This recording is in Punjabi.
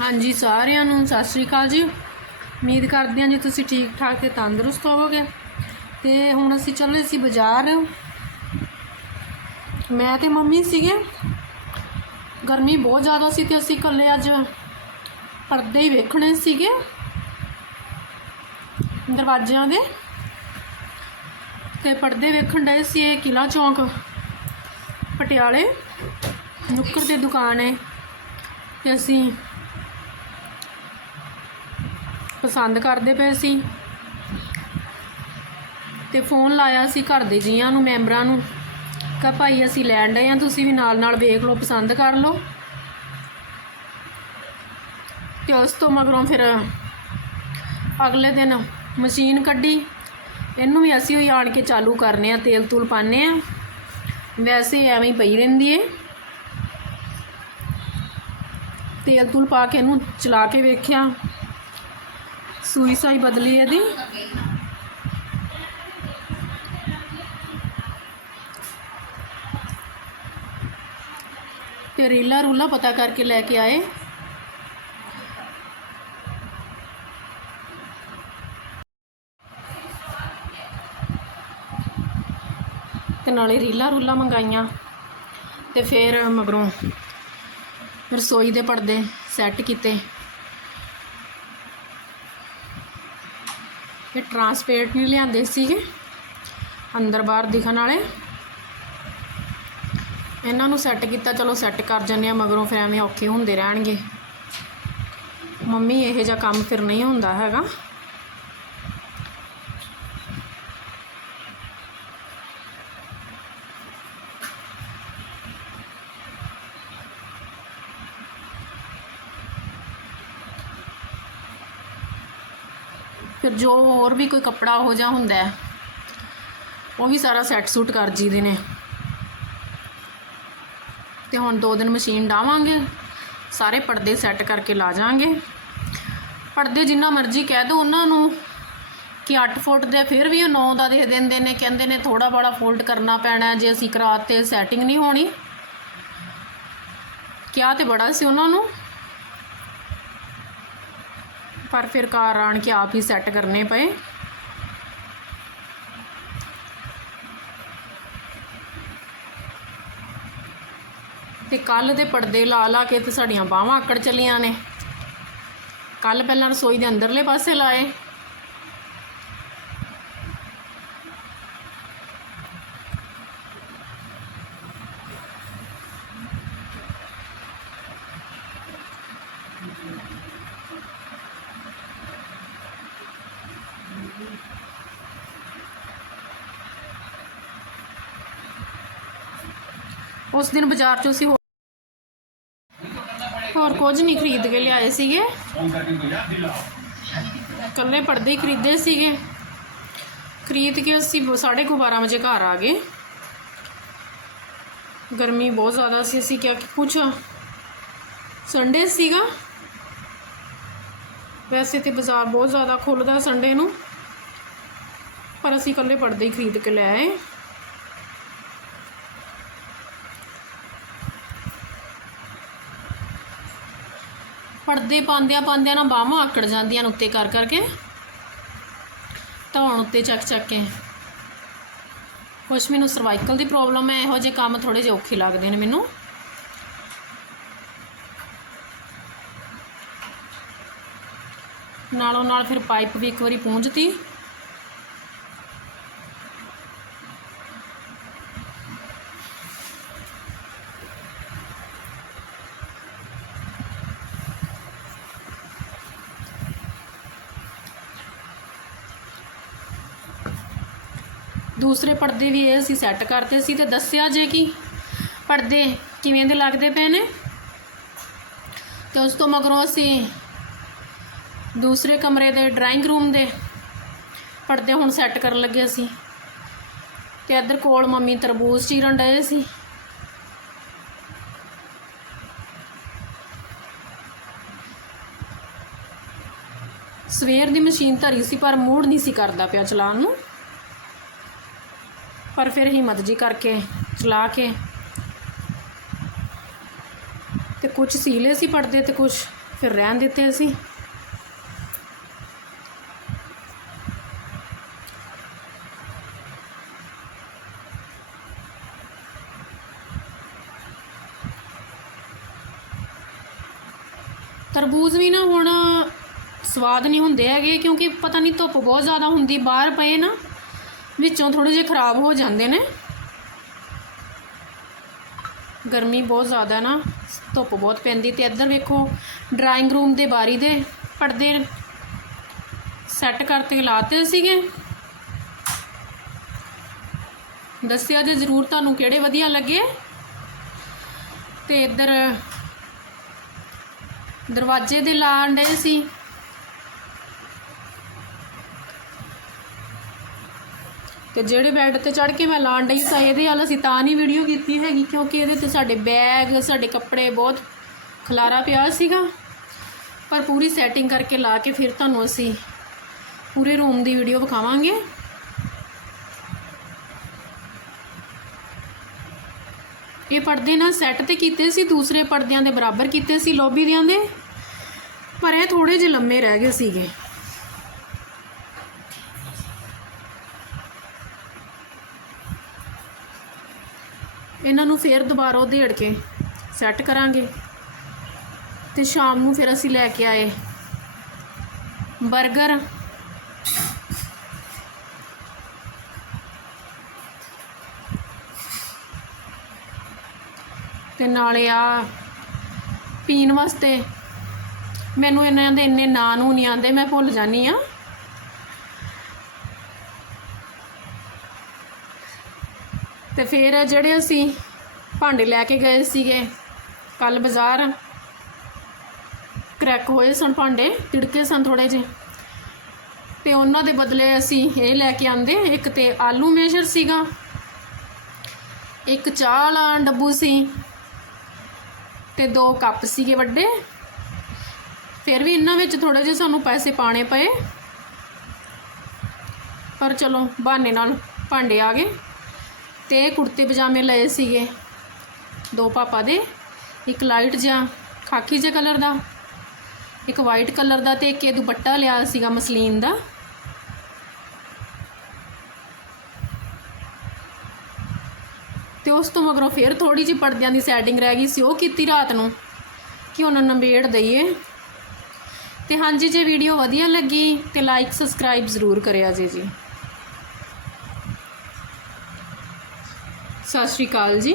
ਹਾਂਜੀ, ਸਾਰਿਆਂ ਨੂੰ ਸਤਿ ਸ਼੍ਰੀ ਅਕਾਲ ਜੀ। ਉਮੀਦ ਕਰਦੇ ਹਾਂ ਜੀ ਤੁਸੀਂ ਠੀਕ ਠਾਕ ਤੇ ਤੰਦਰੁਸਤ ਹੋਵੋਗੇ। ਤੇ ਹੁਣ ਅਸੀਂ ਚੱਲੇ ਸੀ ਬਾਜ਼ਾਰ। ਮੈਂ ਤੇ ਮੰਮੀ ਸੀਗੇ। ਗਰਮੀ ਬਹੁਤ ਜ਼ਿਆਦਾ ਸੀ ਤੇ ਅਸੀਂ ਇਕੱਲੇ ਅੱਜ ਪਰਦੇ ਹੀ ਵੇਖਣੇ ਸੀਗੇ। ਦਰਵਾਜ਼ਿਆਂ ਦੇ। ਤੇ ਪਰਦੇ ਵੇਖਣ ਡਏ ਸੀ ਇਹ ਕਿਲਾ ਚੌਂਕ ਪਟਿਆਲੇ। ਨੁੱਕਰ ਦੀ ਦੁਕਾਨ ਹੈ ਤੇ ਅਸੀਂ ਪਸੰਦ ਕਰਦੇ ਪਏ ਸੀ। ਤੇ ਫੋਨ ਲਾਇਆ ਸੀ ਘਰ ਦੇ ਜੀਆਂ ਨੂੰ, ਮੈਂਬਰਾਂ ਨੂੰ। ਕਹ, ਭਾਈ, ਅਸੀਂ ਲੈਣ ਡਏ ਆ, ਤੁਸੀਂ ਵੀ ਨਾਲ ਨਾਲ ਵੇਖ ਲਓ, ਪਸੰਦ ਕਰ ਲਓ। ਤੇ ਉਸ ਤੋਂ ਮਗਰੋਂ ਫਿਰ ਅਗਲੇ ਦਿਨ ਮਸ਼ੀਨ ਕੱਢੀ। ਇਹਨੂੰ ਵੀ ਅਸੀਂ ਹੀ ਆਣ ਕੇ ਚਾਲੂ ਕਰਨੇ ਆ, ਤੇਲ ਤੂਲ ਪਾਣੇ ਆ। ਵੈਸੇ ਐਵੇਂ ਹੀ ਪਈ ਰਹਿੰਦੀ ਏ। ਤੇਲ ਤੂਲ ਪਾ ਕੇ ਇਹਨੂੰ ਚਲਾ ਕੇ ਵੇਖਿਆ। ਸੂਈ ਸਾਈ ਬਦਲੀ ਇਹਦੀ। ਤੇ ਰੀਲਾ ਰੂਲਾ ਪਤਾ ਕਰਕੇ ਲੈ ਕੇ ਆਏ। ਤੇ ਨਾਲੇ ਰੀਲਾ ਰੂਲਾ ਮੰਗਾਈਆਂ। ਤੇ ਫਿਰ ਮਗਰੋਂ ਰਸੋਈ ਦੇ ਪਰਦੇ ਸੈੱਟ ਕੀਤੇ। ਇਹ ਟਰਾਂਸਪੇਰੈਂਟ ਨਹੀਂ ਲਿਆਂਦੇ ਸੀਗੇ। ਅੰਦਰ ਬਾਹਰ ਦਿਖਣ ਵਾਲੇ। ਇਹਨਾਂ ਨੂੰ ਸੈੱਟ ਕੀਤਾ, ਚਲੋ ਸੈੱਟ ਕਰ ਜੰਨੇ ਆ ਮਗਰੋਂ ਫਿਰ ਐਵੇਂ ਔਖੇ ਹੁੰਦੇ ਰਹਿਣਗੇ। ਮੰਮੀ, ਇਹੋ ਜਿਹਾ ਕੰਮ ਫਿਰ ਨਹੀਂ ਹੁੰਦਾ ਹੈਗਾ। ਫਿਰ ਜੋ ਹੋਰ ਵੀ ਕੋਈ ਕੱਪੜਾ ਹੋ ਜਾ ਹੁੰਦਾ ਉਹ ਵੀ ਸਾਰਾ ਸੈੱਟ ਸੂਟ ਕਰ ਜੀਦੇ ਨੇ। ਤੇ ਹੁਣ ਦੋ ਦਿਨ ਮਸ਼ੀਨ ਡਾਵਾਂਗੇ, ਸਾਰੇ ਪਰਦੇ ਸੈੱਟ ਕਰਕੇ ਲਾ ਜਾਾਂਗੇ ਪਰਦੇ ਜਿੰਨਾ ਮਰਜ਼ੀ ਕਹਿ ਦੋ ਉਹਨਾਂ ਨੂੰ ਕਿ 8 ਫੁੱਟ ਦੇ, ਫਿਰ ਵੀ ਉਹ 9 ਦਾ ਦੇ ਦਿੰਦੇ ਨੇ, ਕਹਿੰਦੇ ਨੇ ਥੋੜਾ ਬੜਾ ਫੋਲਡ ਕਰਨਾ ਪੈਣਾ ਜੇ ਅਸੀਂ ਕਰਾਤੇ ਸੈਟਿੰਗ ਨਹੀਂ ਹੋਣੀ। ਕਿਹਾ ਤੇ ਬੜਾ ਸੀ ਉਹਨਾਂ ਨੂੰ। ਪਰ ਫਿਰ ਘਰ ਆਣ ਕੇ ਆਪ ਹੀ ਸੈੱਟ ਕਰਨੇ ਪਏ। ਤੇ ਕੱਲ ਦੇ ਪਰਦੇ ਲਾ ਲਾ ਕੇ ਤੇ ਸਾਡੀਆਂ ਬਾਹਾਂ ਆਕੜ ਚੱਲੀਆਂ ਨੇ। ਕੱਲ ਪਹਿਲਾਂ ਰਸੋਈ ਦੇ ਅੰਦਰਲੇ ਪਾਸੇ ਲਾਏ। ਉਸ ਦਿਨ ਬਾਜ਼ਾਰ ਚੋਂ ਅਸੀਂ ਹੋਰ ਕੁਝ ਨਹੀਂ ਖਰੀਦ ਕੇ ਲਿਆਏ ਸੀਗੇ। ਕੱਲੇ ਪਰਦੇ ਹੀ ਖਰੀਦੇ ਸੀਗੇ। ਖਰੀਦ ਕੇ ਅਸੀਂ ਬ- ਸਾਢੇ ਕੁ 12 ਵਜੇ ਘਰ ਆ ਗਏ। ਗਰਮੀ ਬਹੁਤ ਜ਼ਿਆਦਾ ਸੀ, ਅਸੀਂ ਕਿਹਾ ਕਿ ਕੁਛ ਸੰਡੇ ਸੀਗਾ? ਵੈਸੇ ਤੇ ਬਾਜ਼ਾਰ ਬਹੁਤ ਜ਼ਿਆਦਾ ਖੁੱਲਦਾ ਸੰਡੇ ਨੂੰ। ਪਰ ਅਸੀਂ ਕੱਲੇ ਪਰਦੇ ਹੀ ਖਰੀਦ ਕੇ ਲੈ ਆਏ। ਪਰਦੇ ਪਾਉਂਦਿਆਂ ਪਾਉਂਦਿਆਂ ਨਾ ਬਾਹਾਂ ਆਕੜ ਜਾਂਦੀਆਂ ਨੇ ਉੱਤੇ ਕਰ ਕਰਕੇ। ਧੌਣ ਉੱਤੇ ਚੱਕ ਚੱਕ ਕੇ। ਕੁਛ ਮੈਨੂੰ ਸਰਵਾਈਕਲ ਦੀ ਪ੍ਰੋਬਲਮ ਹੈ, ਇਹੋ ਜਿਹੇ ਕੰਮ ਥੋੜੇ ਜਿਹੇ ਔਖੇ ਲੱਗਦੇ ਨੇ ਮੈਨੂੰ। ਨਾਲੋਂ ਨਾਲ ਫਿਰ ਪਾਈਪ ਵੀ ਇੱਕ ਵਾਰੀ ਪੂੰਝਤੀ। ਦੂਸਰੇ ਪਰਦੇ ਵੀ ਇਹ ਅਸੀਂ ਸੈੱਟ ਕਰਤੇ ਸੀ ਤੇ ਦੱਸਿਆ ਜੇ ਕਿ? ਪਰਦੇ ਕਿਵੇਂ ਦੇ ਲੱਗਦੇ ਪਏ ਨੇ? ਤੇ ਉਸ ਤੋਂ ਮਗਰੋਂ ਅਸੀਂ ਦੂਸਰੇ ਕਮਰੇ ਦੇ ਡਰਾਇੰਗ ਰੂਮ ਦੇ ਪਰਦੇ ਹੁਣ ਸੈੱਟ ਕਰਨ ਲੱਗੇ ਸੀ। ਤੇ ਇੱਧਰ ਕੋਲ ਮੰਮੀ ਤਰਬੂਜ ਚੀਰਨ ਡਏ ਸੀ। ਸਵੇਰ ਦੀ ਮਸ਼ੀਨ ਧਰੀ ਸੀ ਪਰ ਮੂਡ ਨਹੀਂ ਸੀ ਕਰਦਾ ਪਿਆ ਚਲਾਉਣ ਨੂੰ। ਪਰ ਫਿਰ ਹਿੰਮਤ ਜੀ ਕਰਕੇ ਚਲਾ ਕੇ ਤੇ ਕੁਝ ਸੀਲੇ ਸੀ ਪੜਦੇ ਤੇ ਕੁਝ ਫਿਰ ਰਹਿਣ ਦਿੱਤੇ ਅਸੀਂ। ਤਰਬੂਜ਼ ਵੀ ਨਾ ਹੁਣ ਸਵਾਦ ਨਹੀਂ ਹੁੰਦੇ ਹੈਗੇ ਕਿਉਂਕਿ ਪਤਾ ਨਹੀਂ ਧੁੱਪ ਬਹੁਤ ਜ਼ਿਆਦਾ ਹੁੰਦੀ, ਬਾਹਰ ਪਏ ਨਾ। ਵਿੱਚੋਂ ਥੋੜੇ ਜਿਹੇ ਖਰਾਬ ਹੋ ਜਾਂਦੇ ਨੇ। ਗਰਮੀ ਬਹੁਤ ਜ਼ਿਆਦਾ ਨਾ, ਧੁੱਪ ਬਹੁਤ ਪੈਂਦੀ ਤੇ ਇੱਧਰ ਵੇਖੋ ਡਰਾਇੰਗ ਰੂਮ ਦੇ ਬਾਰੀ ਦੇ ਪਰਦੇ ਸੈੱਟ ਕਰਤੇ ਲਾਤੇ ਸੀਗੇ। ਦੱਸਿਆ ਜੇ ਜ਼ਰੂਰ ਤੁਹਾਨੂੰ ਕਿਹੜੇ ਵਧੀਆ ਲੱਗੇ। ਤੇ ਇੱਧਰ ਦਰਵਾਜ਼ੇ ਦੇ ਲਾਣ ਡੇ ਸੀ। ਤੇ ਜਿਹੜੇ ਬੈੱਡ ਤੇ ਚੜ ਕੇ ਮੈਂ ਲਾਣ ਡਈ ਤਾਂ ਇਹਦੇ ਵੱਲ ਅਸੀਂ ਤਾਂ ਨਹੀਂ ਵੀਡੀਓ ਕੀਤੀ ਹੈਗੀ, ਕਿਉਂਕਿ ਇਹਦੇ ਤੇ ਸਾਡੇ ਬੈਗ ਸਾਡੇ ਕੱਪੜੇ ਬਹੁਤ ਖਲਾਰਾ ਪਿਆ ਸੀਗਾ। ਪਰ ਪੂਰੀ ਸੈਟਿੰਗ ਕਰਕੇ ਲਾ ਕੇ ਫਿਰ ਤੁਹਾਨੂੰ ਅਸੀਂ ਪੂਰੇ ਰੂਮ ਦੀ ਵੀਡੀਓ ਵਿਖਾਵਾਂਗੇ। ਇਹ ਪਰਦੇ ਨਾ ਸੈੱਟ ਤੇ ਕੀਤੇ ਸੀ, ਦੂਸਰੇ ਪਰਦਿਆਂ ਦੇ ਬਰਾਬਰ ਕੀਤੇ ਸੀ ਲੋਬੀ ਦਿਆਂ ਦੇ। ਪਰ ਇਹ ਥੋੜੇ ਜਿਹੇ ਲੰਮੇ ਰਹਿ ਗਏ ਸੀਗੇ। ਇਹਨਾਂ ਨੂੰ ਫੇਰ ਦੁਬਾਰਾ ਉਧੇੜ ਕੇ ਸੈੱਟ ਕਰਾਂਗੇ ਤੇ ਸ਼ਾਮ ਨੂੰ ਫਿਰ ਅਸੀਂ ਲੈ ਕੇ ਆਏ 버ਗਰ ਤੇ ਨਾਲੇ ਆ ਪੀਣ ਵਾਸਤੇ ਮੈਨੂੰ ਇਹਨਾਂ ਦੇ ਇੰਨੇ ਨਾਂ ਨੂੰ ਨਹੀਂ ਆਉਂਦੇ, ਮੈਂ ਭੁੱਲ ਜਾਨੀ ਆ ਫਿਰ ਜਿਹੜੇ ਅਸੀਂ ਭਾਂਡੇ ਲੈ ਕੇ ਗਏ ਸੀਗੇ ਕੱਲ ਬਾਜ਼ਾਰ ਕਰੈਕ ਹੋਏ ਸਨ ਭਾਂਡੇ, ਤਿੜਕੇ ਸਨ ਥੋੜੇ ਜਿਹੇ। ਤੇ ਉਹਨਾਂ ਦੇ ਬਦਲੇ ਅਸੀਂ ਇਹ ਲੈ ਕੇ ਆਂਦੇ, ਇੱਕ ਤੇ ਆਲੂ ਮੇਸ਼ਰ ਸੀਗਾ, ਇੱਕ ਚਾਹ ਵਾਲਾ ਡੱਬੂ ਸੀ, ਤੇ ਦੋ ਕੱਪ ਸੀਗੇ ਵੱਡੇ। ਫਿਰ ਵੀ ਇਹਨਾਂ ਵਿੱਚ ਥੋੜੇ ਜਿਹੇ ਸਾਨੂੰ ਪੈਸੇ ਪਾਣੇ ਪਏ। ਪਰ ਚਲੋ, ਬਹਾਨੇ ਨਾਲ ਭਾਂਡੇ ਆ ਗਏ। ਤੇ ਕੁੜਤੇ ਪਜਾਮੇ ਲਏ ਸੀਗੇ। ਦੋ ਪਾਪਾ ਦੇ, ਇੱਕ ਲਾਈਟ ਜਿਹਾ, ਖਾਕੀ ਜਿਹਾ ਕਲਰ ਦਾ, ਇੱਕ ਵਾਈਟ ਕਲਰ ਦਾ ਤੇ ਇੱਕ ਇਹ ਦੁਪੱਟਾ ਲਿਆ ਸੀਗਾ ਮਸਲੀਨ ਦਾ। ਤੇ ਉਸ ਤੋਂ ਮਗਰੋਂ ਫਿਰ ਥੋੜੀ ਜਿਹੀ ਪਰਦਿਆਂ ਦੀ ਸੈਟਿੰਗ ਰਹਿ ਗਈ ਸੀ, ਉਹ ਕੀਤੀ ਰਾਤ ਨੂੰ, ਕਿ ਉਹਨਾਂ ਨੂੰ ਨੰਬੇੜ ਦਈਏ। ਤੇ ਹਾਂਜੀ ਜੇ ਵੀਡੀਓ ਵਧੀਆ ਲੱਗੀ ਤੇ ਲਾਈਕ ਸਬਸਕ੍ਰਾਈਬ ਜ਼ਰੂਰ ਕਰਿਆ ਜੀ ਜੀ। ਸਤਿ ਸ਼੍ਰੀ ਅਕਾਲ ਜੀ।